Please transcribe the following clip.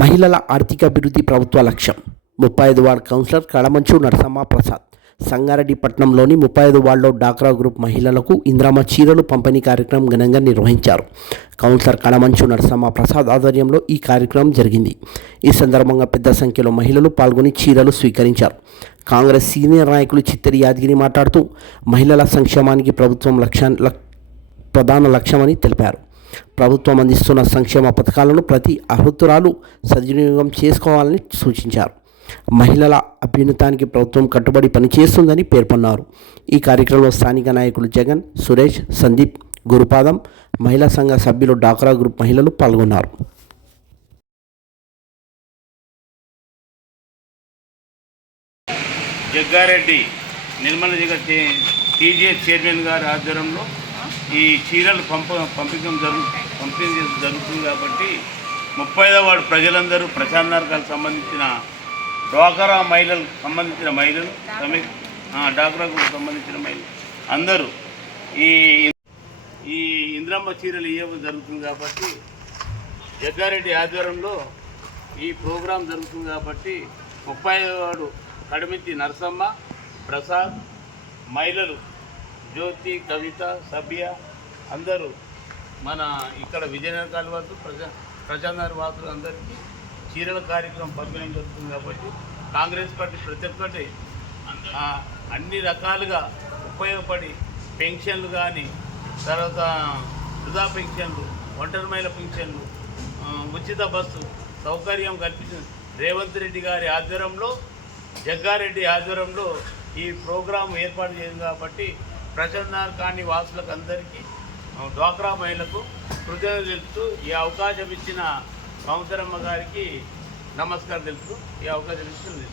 మహిళల ఆర్థికాభివృద్ధి ప్రభుత్వ లక్ష్యం. 35 వార్డు కౌన్సిలర్ కడమంచు నరసమ్మ ప్రసాద్. సంగారెడ్డి పట్టణంలోని 35 వార్డులో డాక్రా గ్రూప్ మహిళలకు ఇందిరమ్మ చీరలు పంపిణీ కార్యక్రమం ఘనంగా నిర్వహించారు. కౌన్సిలర్ కడమంచు నరసమ్మ ప్రసాద్ ఆధ్వర్యంలో ఈ కార్యక్రమం జరిగింది. ఈ సందర్భంగా పెద్ద సంఖ్యలో మహిళలు పాల్గొని చీరలు స్వీకరించారు. కాంగ్రెస్ సీనియర్ నాయకులు చిత్తరి యాదగిరి మాట్లాడుతూ మహిళల సంక్షేమానికి ప్రభుత్వం ప్రధాన లక్ష్యమని తెలిపారు. ప్రభుత్వం అందిస్తున్న సంక్షేమ పథకాలను ప్రతి అర్హుతురాలు సద్వినియోగం చేసుకోవాలని సూచించారు. మహిళల అభ్యున్నతానికి ప్రభుత్వం కట్టుబడి పనిచేస్తుందని పేర్కొన్నారు. ఈ కార్యక్రమంలో స్థానిక నాయకులు జగన్, సురేష్, సందీప్, గురుపాదం, మహిళా సంఘ సభ్యులు, డాక్రా గ్రూప్ మహిళలు పాల్గొన్నారు. జగ్గారెడ్డి నిర్మల జగన్ టీజీఎస్ చైర్మన్ గారి ఆధ్వర్యంలో ఈ చీరలు పంపిణీ జరుగుతుంది కాబట్టి 35వ వార్డు ప్రజలందరూ ప్రశాంత్ నగర్కి సంబంధించిన డ్వాక్రా మహిళలకు సంబంధించిన మహిళలు డ్వాక్రా గ్రూప్ సంబంధించిన మహిళలు అందరూ ఈ ఇందిరమ్మ చీరలు ఇవ్వడం జరుగుతుంది కాబట్టి జగ్గారెడ్డి ఆధ్వర్యంలో ఈ ప్రోగ్రాం జరుగుతుంది కాబట్టి 35వ వార్డు కడమించి నరసమ్మ ప్రసాద్ మహిళలు జ్యోతి, కవిత, సభ్య అందరూ మన ఇక్కడ విజయనగర కాలువకు ప్రజానగర్ వాసులు అందరికీ చీరల కార్యక్రమం పంపిణీ జరుగుతుంది కాబట్టి కాంగ్రెస్ పార్టీ ప్రతి ఒక్కటి అన్ని రకాలుగా ఉపయోగపడి పెన్షన్లు కానీ, తర్వాత వృధా పెన్షన్లు, ఒంటరి మహిళ పెన్షన్లు, ఉచిత బస్సు సౌకర్యం కల్పించిన రేవంత్ రెడ్డి గారి ఆధ్వర్యంలో, జగ్గారెడ్డి ఆధ్వర్యంలో ఈ ప్రోగ్రాం ఏర్పాటు చేసింది కాబట్టి ప్రశాంత్ నగర్ కాలనీ వాసులకు అందరికీ, డ్వాక్రా మహిళలకు కృతజ్ఞతలు తెలుపుతూ ఈ అవకాశం ఇచ్చిన కౌన్సిలరమ్మ గారికి నమస్కారం తెలుపుతూ ఈ అవకాశం ఇస్తుంది.